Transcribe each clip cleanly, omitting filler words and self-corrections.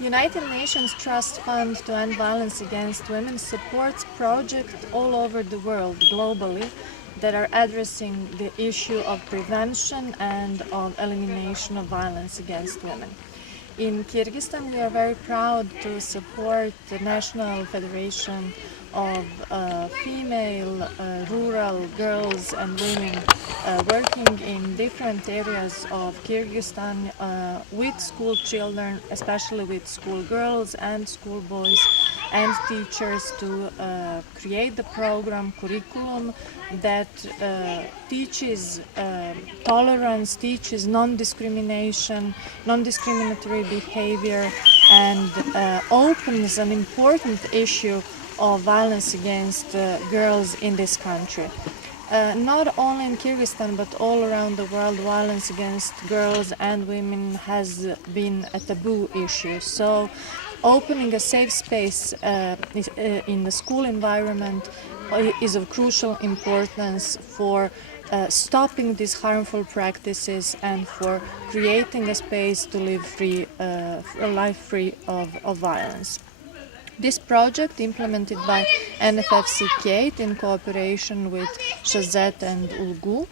United Nations Trust Fund to End Violence Against Women supports projects all over the world, globally, that are addressing the issue of prevention and of elimination of violence against women. In Kyrgyzstan, we are very proud to support the National Federation of female rural girls and women working in different areas of Kyrgyzstan with school children, especially with school girls and school boys and teachers, to create the program curriculum that teaches tolerance, teaches non-discrimination, non-discriminatory behavior, and opens an important issue of violence against girls in this country. Not only in Kyrgyzstan but all around the world, violence against girls and women has been a taboo issue. So opening a safe space in the school environment is of crucial importance for stopping these harmful practices and for creating a space to live free, a life free of violence. This project, implemented by NFFC-Kate in cooperation with Shazet and Ulgu,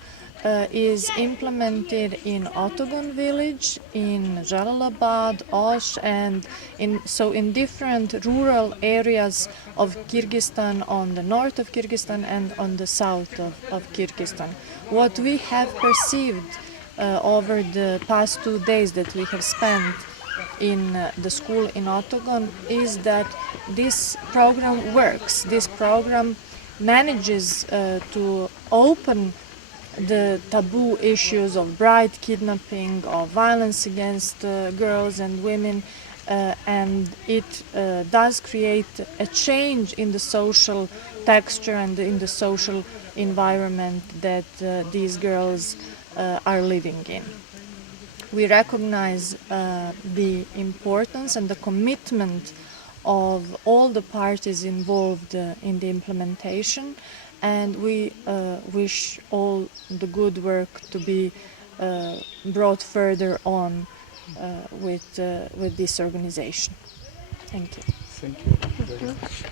is implemented in Otogon village, in Jalalabad, Osh, and in different rural areas of Kyrgyzstan, on the north of Kyrgyzstan and on the south of Kyrgyzstan. What we have perceived over the past 2 days that we have spent in the school in Otogon is that this program works. This program manages to open the taboo issues of bride kidnapping, of violence against girls and women, and it does create a change in the social texture and in the social environment that these girls are living in. We recognize the importance and the commitment of all the parties involved in the implementation, and we wish all the good work to be brought further on with this organization. Thank you. Thank you very much.